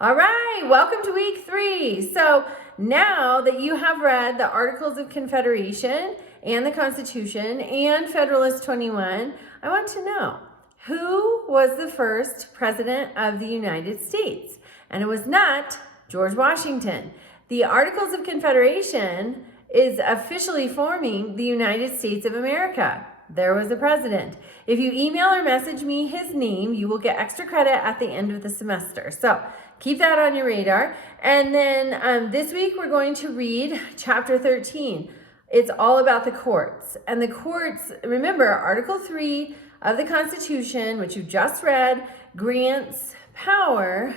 All right, welcome to week 3. So now that you have read the Articles of Confederation and the Constitution and Federalist 21, I want to know, who was the first president of the United States? And it was not George Washington. The Articles of Confederation is officially forming the United States of America. There was a president. If you email or message me his name, you will get extra credit at the end of the semester. So keep that on your radar. And then this week we're going to read chapter 13. It's all about the courts. And the courts, remember, Article 3 of the Constitution, which you just read, grants power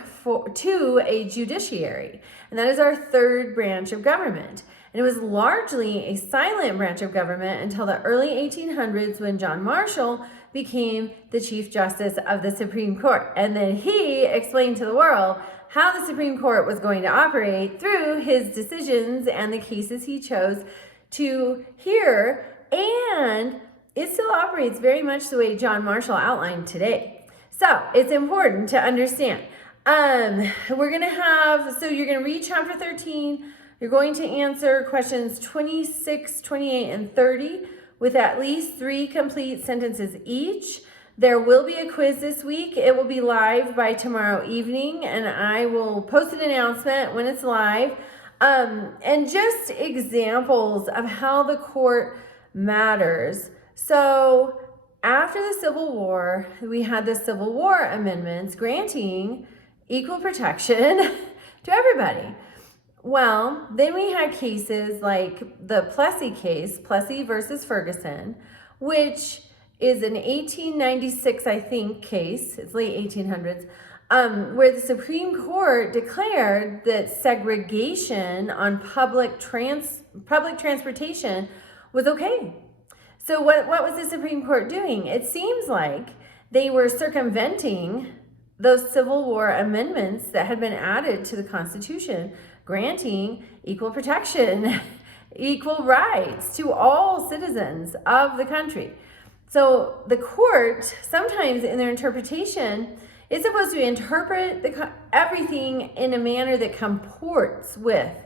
to a judiciary. And that is our third branch of government. And it was largely a silent branch of government until the early 1800s when John Marshall became the Chief Justice of the Supreme Court. And then he explained to the world how the Supreme Court was going to operate through his decisions and the cases he chose to hear. And it still operates very much the way John Marshall outlined today. So it's important to understand. You're going to read chapter 13. You're going to answer questions 26, 28, and 30 with at least 3 complete sentences each. There will be a quiz this week. It will be live by tomorrow evening, and I will post an announcement when it's live. And just examples of how the court matters. So after the Civil War, we had the Civil War amendments granting equal protection to everybody. Well, then we had cases like the Plessy case, Plessy versus Ferguson, which is an 1896, I think, case. It's late 1800s, where the Supreme Court declared that segregation on public transportation was okay. So what was the Supreme Court doing? It seems like they were circumventing those Civil War amendments that had been added to the Constitution, granting equal protection, equal rights to all citizens of the country. So the court, sometimes in their interpretation, is supposed to interpret everything in a manner that comports with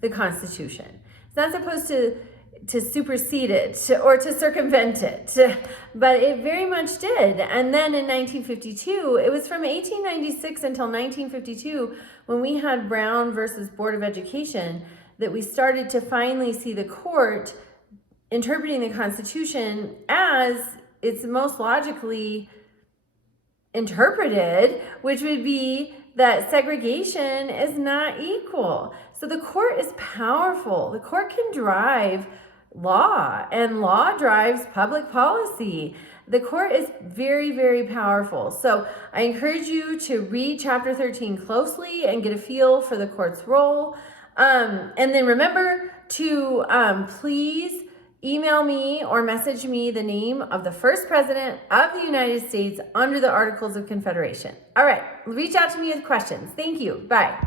the Constitution. It's not supposed to supersede it or to circumvent it, but it very much did. And then in 1952, it was from 1896 until 1952 when we had Brown versus Board of Education that we started to finally see the court interpreting the Constitution as it's most logically interpreted, which would be that segregation is not equal. So the court is powerful. The court can drive law, and law drives public policy. The court is very, very powerful. So I encourage you to read chapter 13 closely and get a feel for the court's role. And then remember to please email me or message me the name of the first president of the United States under the Articles of Confederation. All right, reach out to me with questions. Thank you. Bye.